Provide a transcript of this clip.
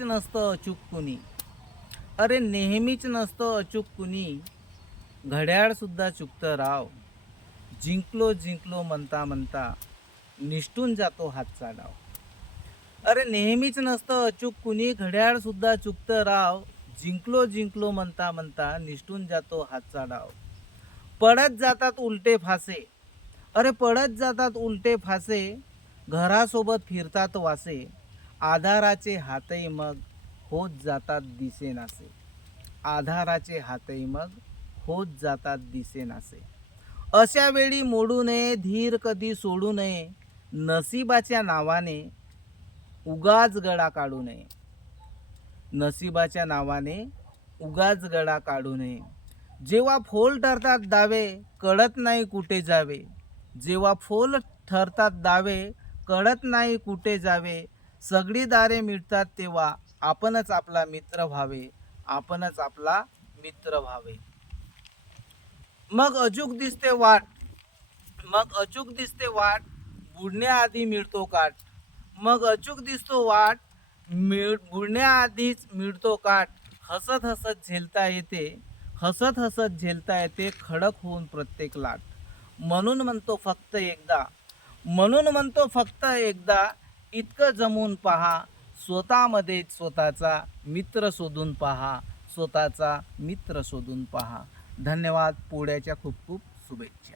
नसतं अचूक कुणी. अरे नेहमीच नसतं अचूक कुणी. घड्याळ सुद्धा चुकतं राव. जिंकलो जिंकलो म्हणता म्हणता निष्ठून जातो हातचा डाव. अरे नेहमीच नसतं अचूक कुणी. घड्याळ सुद्धा चुकतं राव. जिंकलो जिंकलो म्हणता म्हणता निष्ठून जातो हातचा डाव. पडत जातात उलटे फासे. अरे पडत जातात उलटे फासे. घरासोबत फिरतात वासे. आधाराचे हातही मग होत जातात दिसेनासे. आधाराचे हातही मग होत जातात दिसेनासे. अशा वेळी मोडू नये धीर कधी सोडू नये. नशिबाच्या नावाने उगाच गळा काढू नये. नशिबाच्या नावाने उगाच गळा काढू नये. जेव्हा फोल ठरतात दावे कळत नाही कुठे जावे. जेव्हा फोल ठरतात दावे कळत नाही कुठे जावे. सगळी दारे मिटतात तेव्हा आपणच आपला मित्र व्हावे. आपणच आपला मित्र व्हावे. मग अचूक दिसते वाट. मग अचूक दिसते वाट. बुडण्याआधी मिळतो काठ. मग अचूक दिसतो वाट. बुडण्याआधीच मिळतो काठ. हसत हसत झेलता येते. हसत हसत झेलता येते खडक होऊन प्रत्येक लाट. म्हणून म्हणतो फक्त एकदा. म्हणून म्हणतो फक्त एकदा. इतकं जमून पहा. स्वतःमध्ये स्वतःचा मित्र शोधून पहा. स्वतःचा मित्र शोधून पहा. धन्यवाद. पोळ्याच्या खूप खूप शुभेच्छा.